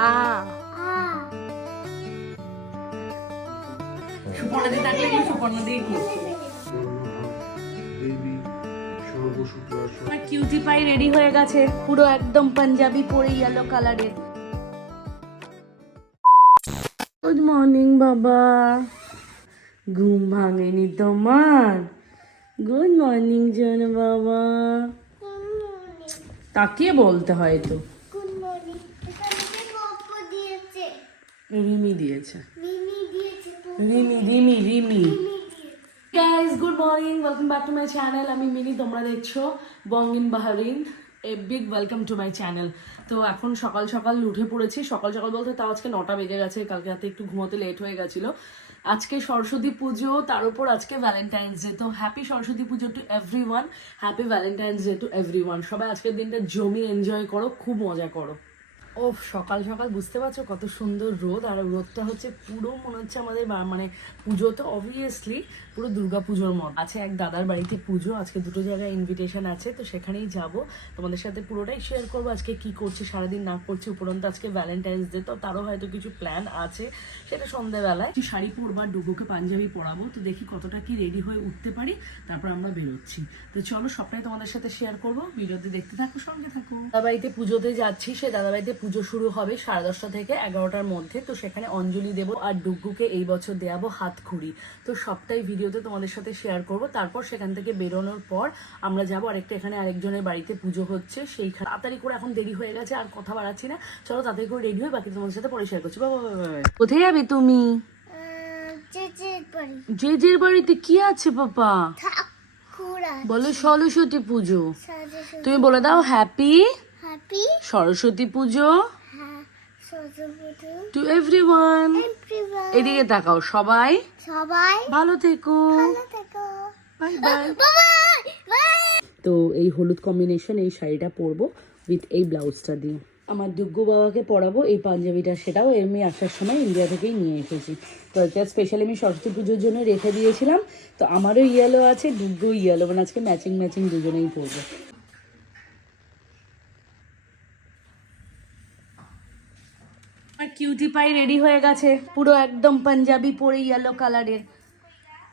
আ সুপর্ণা দি থাকলে কি সুপর্ণা দি কি আমার কিউটি পাই রেডি হয়ে গেছে পুরো একদম পাঞ্জাবি পরে ইয়েলো কালারের। গুড মর্নিং বাবা, ঘুম ভাঙেনি তোমার? গুড মর্নিং জন বাবা, তাকিয়ে বলতে হয় তো। রিমি দিয়েছে, Rimi. Guys good morning, welcome back to my channel. আমি মিনি, তোমরা দেখছো Bong in Bahrain. A big welcome to my channel. তো এখন সকাল সকাল উঠে পড়েছি, সকাল সকাল বলতে তাও আজকে 9টা বেজে গেছে, কালকে রাতে একটু ঘুমোতে লেট হয়ে গেছিলো। আজকে সরস্বতী পুজো, তার উপর আজকে ভ্যালেন্টাইন্স ডে। তো happy Saraswati Puja to everyone, happy Valentine's day to everyone. সবাই আজকের দিনটা জমি এনজয় করো, খুব মজা করো। ও সকাল সকাল বুঝতে পারছো কত সুন্দর রোদ, আর রোদটা হচ্ছে পুরো মনে হচ্ছে আমাদের মানে পুজো তো অবভিয়াসলি পুরো দুর্গা পুজোর মতো আছে। এক দাদার বাড়িতে পুজো, আজকে দুটো জায়গায় ইনভিটেশন আছে, তো সেখানেই যাব। তোমাদের সাথে পুরোটাই শেয়ার করবো আজকে কি করছি সারাদিন না করছি। উপরন্ত আজকে ভ্যালেন্টাইন্স ডে, তো তারও হয়তো কিছু প্ল্যান আছে, সেটা সন্ধ্যাবেলায়। শাড়ি পরবার ডুগুকে পাঞ্জাবি পরাবো, তো দেখি কতটা কি রেডি হয়ে উঠতে পারি, তারপর আমরা বেরোচ্ছি। তো চলো সবটাই তোমাদের সাথে শেয়ার করবো, ভিডিওতে দেখতে থাকো, সঙ্গে থাকো। দাদাবাড়িতে পুজোতে যাচ্ছি, সে দাদাবাড়িতে পুজো শুরু হবে 10:30 থেকে 11টার মধ্যে। তো সেখানে অঞ্জলি দেবো আর ডুগুকে এই বছর দেওয়াবো হাতখড়ি। তো সবটাই ভিডিওতে তোমাদের সাথে শেয়ার করব। তারপর সেখান থেকে বেরোনোর পর আমরা যাবো এখানে আরেকজনের বাড়িতে পুজো হচ্ছে, সেইখানে তাড়াতাড়ি করে, এখন দেরি হয়ে গেছে আর কথা বাড়াচ্ছি না, চলো তাড়াতাড়ি করে রেডি হয়ে বাকি তোমাদের সাথে পরে শেয়ার করছি। বাবা কোথায় যাবে তুমি? জেজের বাড়িতে কি আছে বাবা? বলো সরস্বতী পুজো। তুমি বলে দাও happy Saraswati Puja to everyone. এদিকে তাকাও, সবাই ভালো থেকো, বাই বাই। তো এই হলুদ কম্বিনেশন এই শাড়িটা পরবো উইথ এই ব্লাউজটা দিয়ে। আমার দুগ্গু বাবাকে পরাবো এই পাঞ্জাবিটা, সেটাও এমনি আসার সময় ইন্ডিয়া থেকেই নিয়ে এসেছি। তো এটা স্পেশালি আমি সরস্বতী পুজোর জন্য রেখে দিয়েছিলাম। তো আমারও ইয়েলো আছে, দুগ্গু ইয়েলো, মানে আজকে ম্যাচিং ম্যাচিং দুজনেই পরবো। আমার কিউটি পাই রেডি হয়ে গেছে পুরো একদম পাঞ্জাবি পরে ইয়েলো কালারের।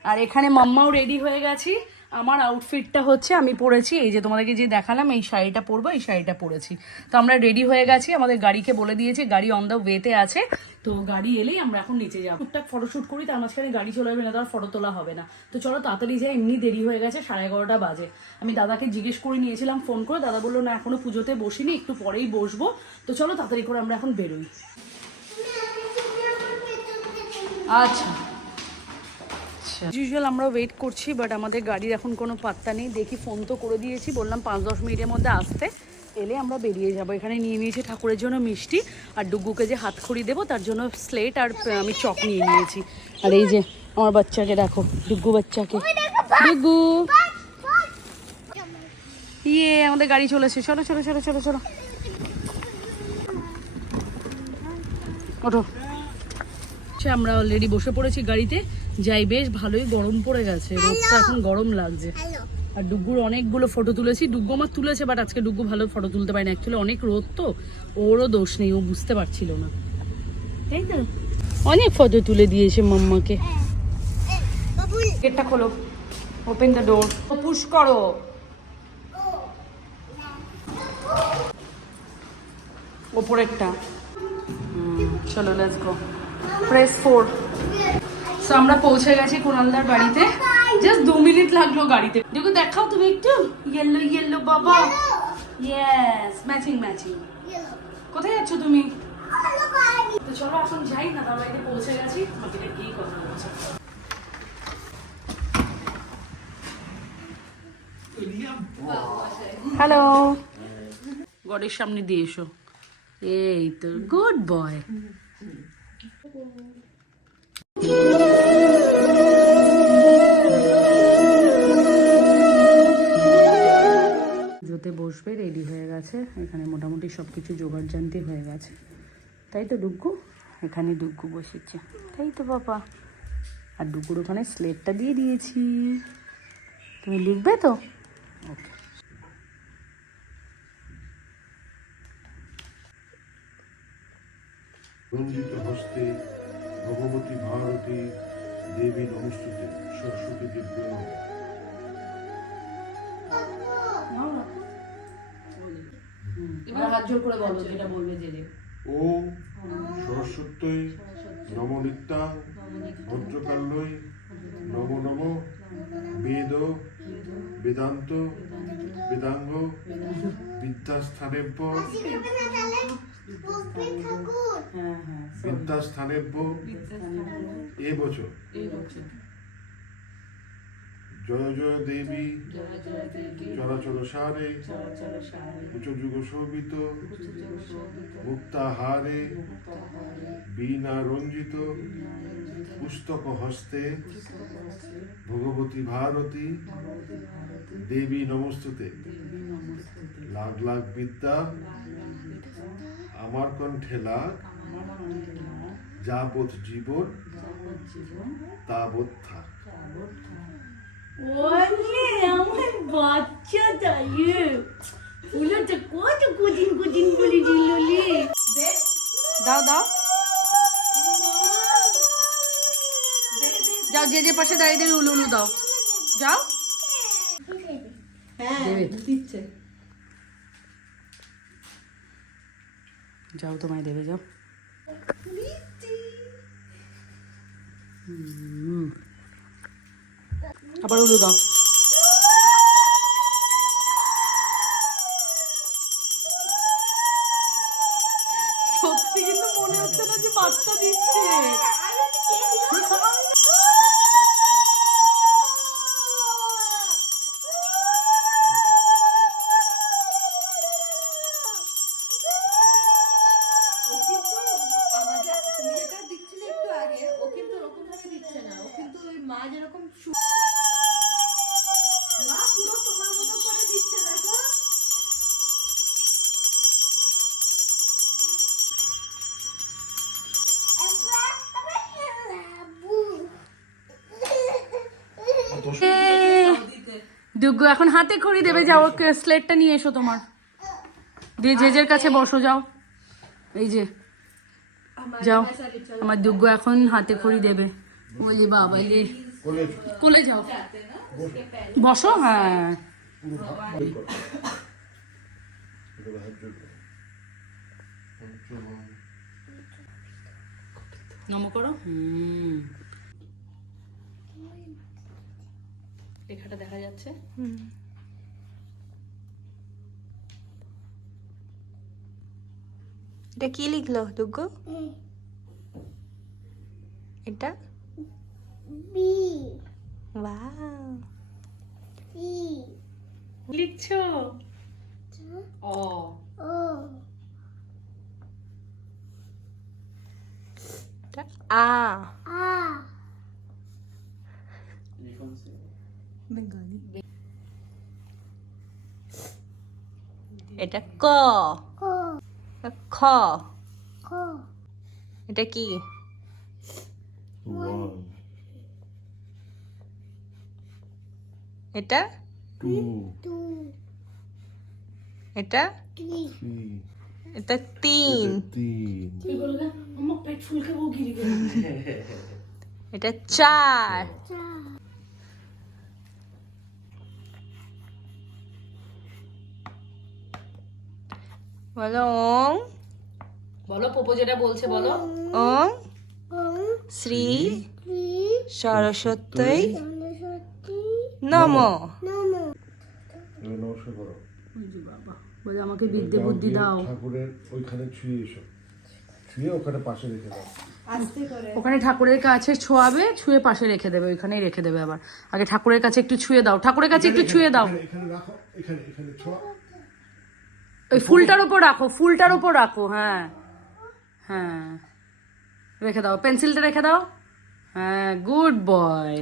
আর এখানে মাম্মাও রেডি হয়ে গেছি। আমার আউটফিটটা হচ্ছে, আমি পরেছি এই যে তোমাদেরকে যে দেখালাম, এই শাড়িটা পরবো, এই শাড়িটা পরেছি। তো আমরা রেডি হয়ে গেছি, আমাদের গাড়িকে বলে দিয়েছি, গাড়ি অন দ্য ওয়েতে আছে। তো গাড়ি এলেই আমরা এখন নিচে যাবো, টুকটাক ফটোশ্যুট করি, তার মাঝখানে গাড়ি চলে যাবে না, তার ফটো তোলা হবে না। তো চলো তাড়াতাড়ি যাই, এমনি দেরি হয়ে গেছে, 11:30 বাজে। আমি দাদাকে জিজ্ঞেস করে নিয়েছিলাম ফোন করে, দাদা বললো না এখনো পুজোতে বসিনি, একটু পরেই বসবো। তো চলো তাড়াতাড়ি করে আমরা এখন বেরোই। আচ্ছা ইউজুয়াল আমরা ওয়েট করছি, বাট আমাদের গাড়ির এখন কোনো পাত্তা নেই। দেখি ফোন তো করে দিয়েছি, বললাম 5-10 মিনিটের মধ্যে আসতে, এলে আমরা বেরিয়ে যাব। এখানে নিয়ে নিয়েছি ঠাকুরের জন্য মিষ্টি, আর ডুগুকে যে হাতখড়ি দেবো তার জন্য স্লেট আর আমি চক নিয়ে নিয়েছি। আর এই যে আমার বাচ্চাকে দেখো, ডুগু বাচ্চাকে, ডুগু ইয়ে আমাদের গাড়ি চলেছে, চলো চলো চলো চলো চলো ওঠো। আমরা অলরেডি বসে পড়েছি গাড়িতে, যাই। বেশ ভালোই গরম পড়ে গেছে, রোদটা এখন গরম লাগছে। আর ডুগ্গুর অনেকগুলো ফটো তুলেছি, ডুগ্গু আমার তুলেছে, বাট আজকে ডুগ্গু ভালো ফটো তুলতে পারে না, অ্যাকচুয়ালি অনেক রোদ তো, ওরও দোষ নেই, ও বুঝতে পারছিল না, তাই তো। অনেক ফটো তুলে দিয়েছে মাম্মাকে। গেটটা খোলো, ওপেন দ্য ডোর, পুশ করো। ওপরেরটা, চলো লেটস গো, প্রেস 4। সো আমরা পৌঁছে গেছি কুণালদার বাড়িতে, জাস্ট 2 মিনিট লাগলো গাড়িতে। দেখো দেখাও তুমি একটু, ইয়েলো ইয়েলো বাবা, ইয়েস ম্যাচিং ম্যাচিং। কোথায় যাচ্ছ তুমি? তো চলো এখন যাই, না তার বাড়িতে পৌঁছে গেছি, বাকিটা গিয়েই কথা বলছে। হ্যালো, গডের সামনে দিয়ে এসো, এই তো গুড বয়। পুজোতে বসবে, রেডি হয়ে গেছে, এখানে মোটামুটি সব কিছু জোগাড় জানতে হয়ে গেছে, তাই তো ডুগ্গু? এখানে ডুগ্গু বসেছে, তাই তো বাবা। আর ডুগ্গুর ওখানে স্লেটটা দিয়ে দিয়েছি, তুমি লিখবে তো? ওকে। রঞ্জিত হস্তে ভগবতী ভারতী দেবী নমস্তুতে সরস্বতী দিব্য নমঃ। এবার হাত জোর করে বলো যেটা বলবে যে ওম সরস্বত্যই নম নিত্যা ভদ্রকাল্যই নম নম বেদ বেদান্ত বেদাঙ্গ বিদ্যাস্থানেভ্য বিদ্যাস্থানেভ্য এবচ জয় জয় দেবী চরাচর সারে উচ্চযুগ শোভিত মুক্তাহারে বীণা রঞ্জিত পুস্তক হস্তে ভগবতী ভারতী দেবী নমস্তুতে। লাখ লাখ বিদ্যা আমার কণ্ঠে লাগ, যাবৎ জীবন তাবৎ থাক। ওরে আমার বাচ্চাটা ফুলটা কত কঠিন কঠিন বলে দিল রে। দাও দাও যাও, যে যে পাশে দাঁড়িয়ে দেবে উলু উলু দাও, যাও। দিচ্ছে যাও তোমায় দেবে, যাও। আবার উলু দাও। সত্যি কিন্তু মনে হচ্ছে না যে বাচ্চা দিচ্ছে। তুমি যেটা দিচ্ছিলে একটু আগে, ও কিন্তু ওরকম ভাবে দিচ্ছে না, ও কিন্তু ওই মা যেরকম মা পুরো তোমার মতো করে দিচ্ছে, দেখো। দুগ্গু এখন হাতে খড়ি দেবে, যাও স্লেটটা নিয়ে এসো তোমার, দিয়ে জেজের কাছে বসো, যাও। এই যে যাও, আমার দুগ্গু এখন হাতে খড়ি দেবে। বলি বাবা রে, কোলে যাও, বসো। হ্যাঁ নম করো। লেখাটা দেখা যাচ্ছে। এটা কি লিখলো দুগ্গু? এটা বি ওয়াও, সি লিখছো ও ও এটা আ আ বেঙ্গলি। এটা ক কো খ। কো এটা কি? এটা টু টু এটা থ্রি এটা তিন। তিন তুই বলবে আমার পেট ফুলকে বউ গিরি গেল। এটা চার। চার বলো ওম। বলো পোপো যেটা বলছে বলো। ওম ওম শ্রী শ্রী সরস্বতী সরস্বতী নম। নমো নমস্কার করো। বাবা বলে আমাকে বিদ্যে বুদ্ধি দাও। ঠাকুরের ওইখানে ছুঁয়ে এসো, ছুঁয়ে ওখানে পাশে রেখে দাও। ওখানে ঠাকুরের কাছে ছোঁয়াবে, ছুঁয়ে পাশে রেখে দেবে, ওইখানেই রেখে দেবে। আবার আগে ঠাকুরের কাছে একটু ছুঁয়ে দাও, ঠাকুরের কাছে একটু ছুঁয়ে দাও। এখানে রাখো, এখানে এখানে ছোঁয়া। ওই ফুলটার উপর রাখো, ফুলটার উপর রাখো। হ্যাঁ হ্যাঁ রেখে দাও, পেন্সিলটা রেখে দাও। হ্যাঁ গুড বয়।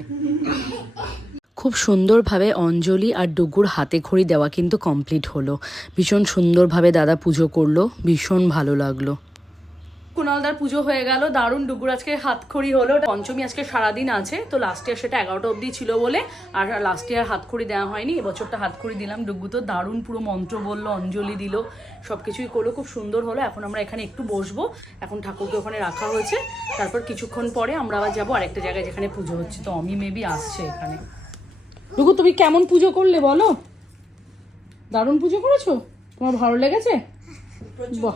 খুব সুন্দরভাবে অঞ্জলি আর ডুগুর হাতে খড়ি দেওয়া কিন্তু কমপ্লিট হলো। ভীষণ সুন্দরভাবে দাদা পুজো করলো, ভীষণ ভালো লাগলো। কুণালদার পুজো হয়ে গেল, দারুণ। ডুগুর আজকে হাতখড়ি হলো, পঞ্চমী আজকে সারাদিন আছে, তো লাস্ট ইয়ার সেটা 11টা অবধি ছিল বলে আর লাস্ট ইয়ার হাতখড়ি দেওয়া হয়নি, এবছরটা হাতখড়ি দিলাম। ডুগু তো দারুণ পুরো মন্ত্র বললো, অঞ্জলি দিল, সব কিছুই করলো, খুব সুন্দর হলো। এখন আমরা এখানে একটু বসবো, এখন ঠাকুরকে ওখানে রাখা হয়েছে, তারপর কিছুক্ষণ পরে আমরা আবার যাবো আরেকটা জায়গায় যেখানে পুজো হচ্ছে, তো অমি মেবি আসছে এখানে। ডুগু তুমি কেমন পুজো করলে বলো? দারুণ পুজো করেছো, তোমার ভালো লেগেছে? বাহ,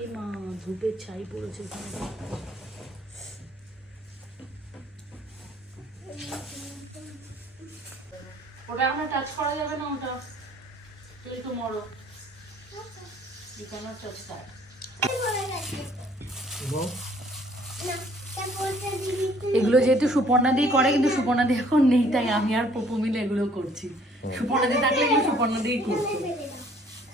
এই মা ধূপের ছাই পড়েছে এখানে। ওটা আমরা টাচ করা যাবে না, ওটা তুই তো মরো, you cannot touch that. এগুলো যেহেতু সুপর্ণা দিয়ে করে, কিন্তু সুপর্ণা দিয়ে এখন নেই, তাই আমি আর পপু মিলে এগুলো করছি। সুপর্ণা দিয়ে থাকলে এগুলো সুপর্ণা দিয়েই করছি,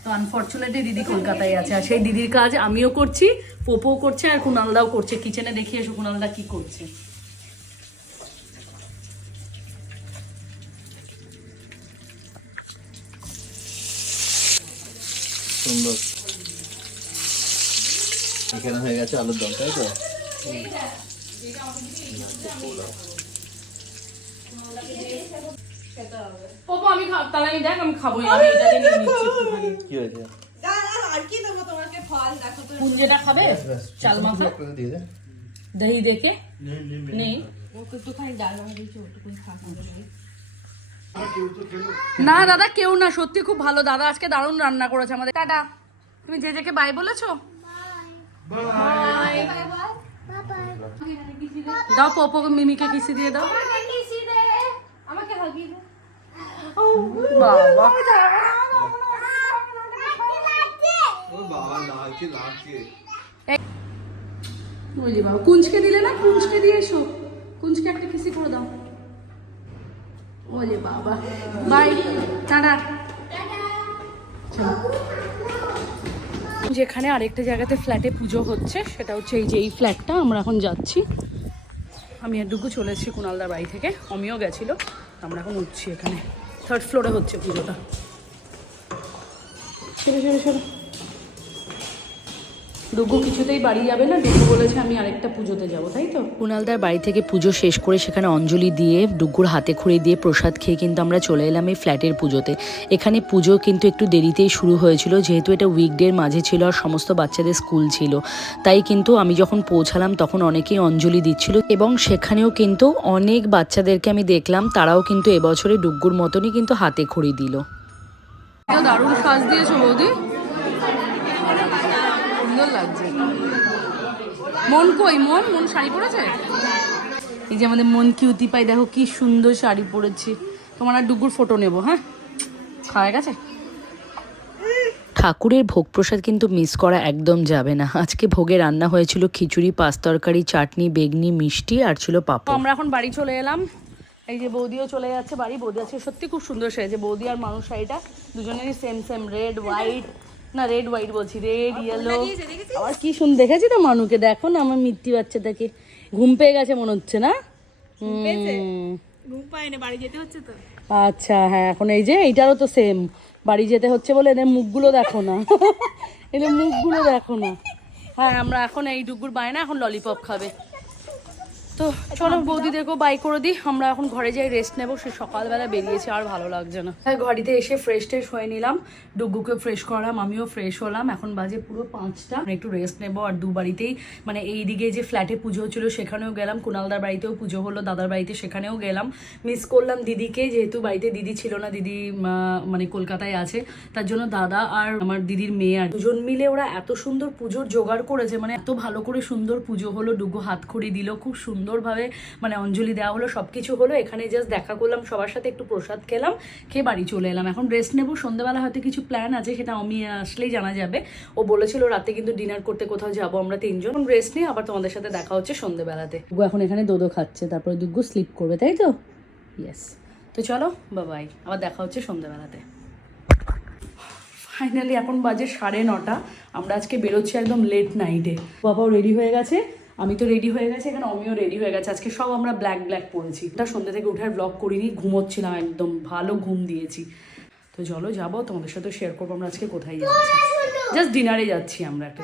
তো আনফর্চুনেটলি দিদি কলকাতায় আছে, আর সেই দিদির কাজ আমিও করছি, পপুও করছে, আর কুণালদাও করছে। কিচেনে দেখি এসো কুণালদা কি করছে। সুন্দর, এখানে হয়ে গেছে আলুর দম, তাই তো? পপু আমি তাহলে আমি দেখ আমি খাবোই, আমি এটাতে নিয়ে নিচ্ছি একটুখানি। কি হয়েছে? পুঞ্জেটা খাবে? চাল মাখা দিয়ে দে। দহি দেখে নেই না দাদা, কেউ না, সত্যি খুব ভালো দাদা, আজকে দারুণ রান্না করেছে আমাদের। টাটা, তুমি যে যে বাই বলেছো, বাই। দাও পপোকে মিমিকে কিসি দিয়ে দাও। বাবা কুঞ্জকে দিলে না, কুঞ্জকে দিয়ে এসো, কুঞ্জকে একটা কিসি করে দাও। ওলে বাবা, বাই, টাটা। যেখানে আরেকটা জায়গাতে ফ্ল্যাটে পুজো হচ্ছে, সেটা হচ্ছে এই যে এই ফ্ল্যাটটা, আমরা এখন যাচ্ছি। আমি আর ডুগু চলে এসেছি কুণালদার বাড়ি থেকে, অমিও গেছিলো, আমরা এখন উঠছি। এখানে 3rd ফ্লোরে হচ্ছে পুজোটা। ছেড়ে ছেড়ে ছেড়ে, ডুগু কিছুতেই বাড়ি যাবে না, ডুগু বলেছে আমি আরেকটা পুজোতে যাবো, তাই তো। কুণালদার বাড়ি থেকে পুজো শেষ করে সেখানে অঞ্জলি দিয়ে ডুগুর হাতে খড়ি দিয়ে প্রসাদ খেয়ে কিন্তু আমরা চলে এলাম এই ফ্ল্যাটের পুজোতে। এখানে পুজো কিন্তু একটু দেরিতেই শুরু হয়েছিল, যেহেতু এটা উইকডের মাঝে ছিল আর সমস্ত বাচ্চাদের স্কুল ছিল, তাই কিন্তু আমি যখন পৌঁছালাম তখন অনেকেই অঞ্জলি দিচ্ছিল, এবং সেখানেও কিন্তু অনেক বাচ্চাদেরকে আমি দেখলাম, তারাও কিন্তু এবছরে ডুগুর মতনই কিন্তু হাতে খড়ি দিল। দারুণ সাজ দিয়েছো বৌদি, সুন্দর লাগছে। মন কই? মন মন শাড়ি পরেছে, এই যে আমাদের মন কিউতি পাই, দেখো কি সুন্দর শাড়ি পরেছি। তোমার আর ডুগুর ফটো নেবো, হ্যাঁ খাওয়া গেছে। ঠাকুরের ভোগ প্রসাদ কিন্তু মিস করা একদম যাবে না। আজকে ভোগে রান্না হয়েছিল খিচুড়ি, পাঁচ তরকারি, চাটনি, বেগনি, মিষ্টি আর ছিল পাপড়। আমরা এখন বাড়ি চলে এলাম, এই যে বৌদিও চলে যাচ্ছে বাড়ি। বৌদি আছে সত্যি খুব সুন্দর সেজেছে, বৌদি আর মানুষ শাড়িটা দুজনেরই সেম সেম, রেড হোয়াইট, না রেড হোয়াইট বলছি, রেড ইয়েলো। আবার কি সুন্দর দেখেছি তো মানুকে, দেখো না আমার মিত্তি বাচ্চাটাকে, ঘুম পেয়ে গেছে মনে হচ্ছে না? ঘুম পায় না, বাড়ি যেতে হচ্ছে তো। আচ্ছা হ্যাঁ, এখন এই যে এইটারও তো সেম, বাড়ি যেতে হচ্ছে বলে এদের মুখগুলো দেখো না, এদের মুখগুলো দেখো না। হ্যাঁ আমরা এখন এই ডুগুর বায়না, এখন ললিপপ খাবে। তো চলো বৌদিদেরকেও বাই করে দিই, আমরা এখন ঘরে যাই রেস্ট নেবো। সে সকালবেলা বেরিয়েছে, আর ভালো লাগছে না। হ্যাঁ ঘরেতে এসে ফ্রেশ ট্রেশ হয়ে নিলাম, ডুগুকে ফ্রেশ করালাম, আমিও ফ্রেশ হলাম। এখন বাজে পুরো 5টা, একটু রেস্ট নেবো। আর দু বাড়িতেই মানে এইদিকে যে ফ্ল্যাটে পুজো হচ্ছিলো সেখানেও গেলাম, কুণালদার বাড়িতেও পুজো হলো, দাদার বাড়িতে সেখানেও গেলাম। মিস করলাম দিদিকে, যেহেতু বাড়িতে দিদি ছিল না, দিদি মানে কলকাতায় আছে, তার জন্য দাদা আর আমার দিদির মেয়ে আর দুজন মিলে ওরা এত সুন্দর পুজোর জোগাড় করেছে, মানে এত ভালো করে সুন্দর পুজো হলো। ডুগু হাতখড়ি দিল, খুব সুন্দরভাবে মানে অঞ্জলি দেওয়া হলো, সবকিছু হলো। এখানে জাস্ট দেখা করলাম সবার সাথে, একটু প্রসাদ খেলাম, খেয়ে বাড়ি চলে এলাম। এখন রেস্ট নেবো, সন্ধ্যাবেলা হয়তো কিছু প্ল্যান আছে, সেটা আমি আসলেই জানা যাবে। ও বলেছিল রাতে কিন্তু ডিনার করতে কোথাও যাবো আমরা 3 জন। রেস্ট নিয়ে আবার তোমাদের সাথে দেখা হচ্ছে সন্ধ্যাবেলাতে। ডুগু এখন এখানে দোদো খাচ্ছে, তারপরে ডুগু স্লিপ করবে, তাই তো? ইয়েস, তো চলো বাই, আবার দেখা হচ্ছে সন্ধ্যাবেলাতে। ফাইনালি এখন বাজে 9:30, আমরা আজকে বেরোচ্ছি একদম লেট নাইটে। বাবাও রেডি হয়ে গেছে, আমি তো রেডি হয়ে গেছি, এখানে অমিও রেডি হয়ে গেছে। আজকে সব আমরা ব্ল্যাক ব্ল্যাক পরেছি। এটা সন্ধ্যা থেকে উঠে আর ব্লগ করিনি, ঘুমোচ্ছিলাম, একদম ভালো ঘুম দিয়েছি। তো চলো যাবো, তোমাদের সাথে শেয়ার করবো আমরা আজকে কোথায় যাচ্ছি। জাস্ট ডিনারে যাচ্ছি আমরা একটা।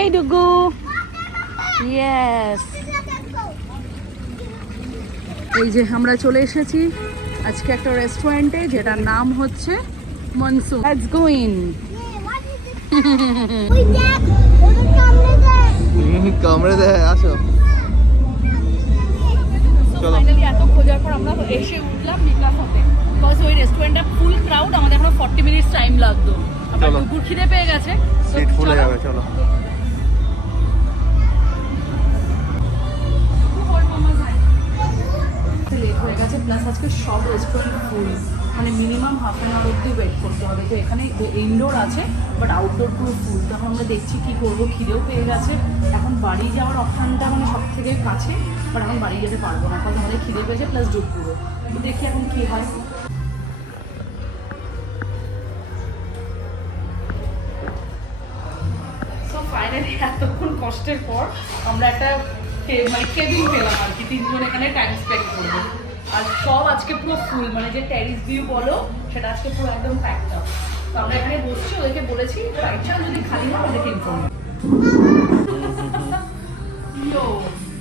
এই ডুগু, ইয়েস। এই যে আমরা চলে এসেছি আজকে একটা রেস্টুরেন্টে, যেটার নাম হচ্ছে মনসুন। Let's go in. কামড়ে দেয়, আসো। ফাইনালি এত খোঁজার পর আমরা এসে উঠলাম বিকাশতে, বিকজ ওই রেস্টুরেন্টটা ফুল ক্রাউড, আমাদের এখনো 40 মিনিটস টাইম লাগতো। আবার চলো। ডুগুর খিদে পেয়ে গেছে, সিট ফুল হয়ে যাবে, চলো। লেট হয়ে গেছে, প্লাস আজকে সব রেস্টুরেন্ট ফুল, মানে মিনিমাম হাফ অ্যান আওয়ার অব্দি ওয়েট করতে হবে। তো এখানে ইনডোর আছে বাট আউটডোর পুরো ফুল। তখন আমরা দেখছি কি করবো, খিদেও পেয়ে গেছে। এখন বাড়ি যাওয়ার অপশানটা মানে সব থেকে কাছে, বাট এখন বাড়ি যেতে পারবো না, কারণ আমাদের খিদে পেয়েছে প্লাস ডুবপুরো। তো দেখি এখন কি হয়। সো ফাইনালি এতক্ষণ কষ্টের পর আমরা একটা মানে কেবিন পেলাম আর কি, 3 জন এখানে টাইম স্পেন্ড করবো। আর সব আজকে পুরো ফুল, মানে যে টেরিস ভিউ বলো সেটা আজকে পুরো একদম প্যাকড আপ। তো আমরা এখানে বসছি, ওদেরকে বলেছি রাইট সাইড যদি খালি হয় ওদেরকে ইনফর্ম।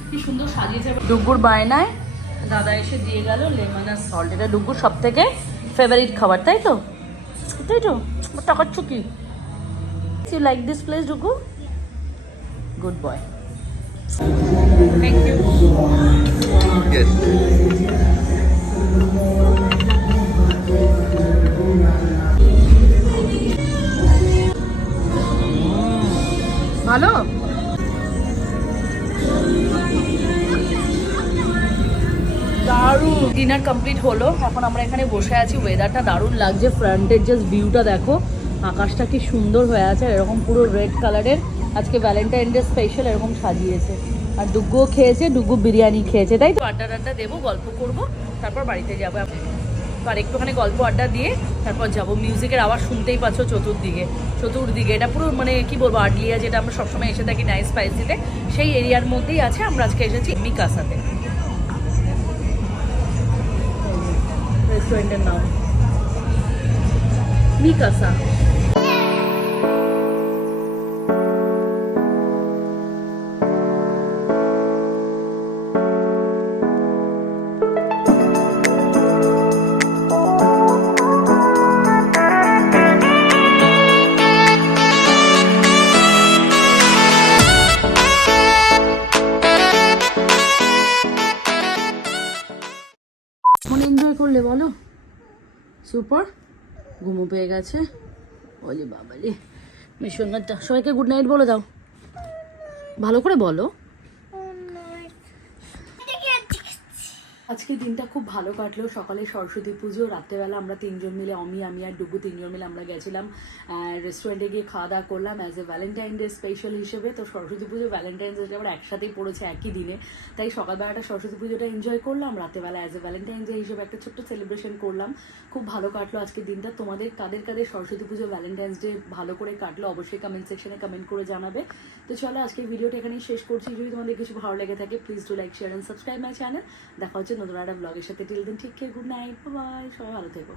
কি সুন্দর সাজিয়েছে ডুগুর বায়নায়। দাদা এসে দিয়ে গেল লেমন আর সল্ট। এটা ডুগুর সব থেকে ফেভারিট খাবার, তাই তো? তাই তো টাকার চুকি। ইউ লাইক দিস প্লেস ডুগু? Good boy, thank you. Yes. ভালো। দারুণ। ডিনার কমপ্লিট হলো, এখন আমরা এখানে বসে আছি। ওয়েদারটা দারুণ লাগছে, ফ্রন্টের জাস্ট ভিউটা দেখো, আকাশটা কি সুন্দর হয়ে আছে। এরকম পুরো রেড কালারের আজকে ভ্যালেন্টাইন ডে স্পেশাল এরকম সাজিয়েছে। আর ডুগুও খেয়েছে, ডুগু বিরিয়ানি খেয়েছে, তাই তো? আড্ডা আড্ডা দেবো, গল্প করবো, তারপর বাড়িতে যাবো। আর একটুখানি গল্প আড্ডা দিয়ে তারপর যাবো। মিউজিকের আওয়াজ শুনতেই পাচ্ছ চতুর্দিকে। এটা পুরো মানে কি বলবো, আডলিয়া যেটা আমরা সবসময় এসে থাকি নাইস স্পাইসিতে, সেই এরিয়ার মধ্যেই আছে। আমরা আজকে এসেছি মিকাসাতে, রেস্টুরেন্টের নাম মিকাসা। মনে এনজয় করলে বলো? সুপার। ঘুমো পেয়ে গেছে, বলে বাবালে ভীষণ। সবাইকে গুড নাইট বলে দাও, ভালো করে বলো। আজকে দিনটা খুব ভালো কাটলো। সকালে সরস্বতী পুজো, রাত্রেবেলা আমরা 3 জন মিলে, আমি আর ডুগু 3 জন মিলে আমরা গেছিলাম রেস্টুরেন্টে গিয়ে খাওয়া দাওয়া করলাম as a Valentine day special হিসেবে। তো সরস্বতী পুজো ভ্যালেন্টাইন ডে আবার একসাথেই পড়েছে একই দিনে, তাই সকালবেলাটা সরস্বতী পুজোটা এনজয় করলাম, রাতেবেলা অ্যাজ এ ভ্যালেন্টাইন ডে হিসেবে একটা ছোট্ট সেলিব্রেশন করলাম। খুব ভালো কাটলো আজকের দিনটা। তোমাদের কাদের সরস্বতী পুজো ভ্যালেন্টাইন্স ডে ভালো করে কাটলো অবশ্যই কমেন্ট সেকশনে কমেন্ট করে জানাবে। তো চলো আজকে ভিডিওটা এখানেই শেষ করছি। যদি তোমাদের কিছু ভালো লেগে থাকে please do like, share and subscribe my channel. দেখা হচ্ছে নতুন একটা ব্লগের সাথে। Till then take care, good night, bye. সবাই ভালো থেকো।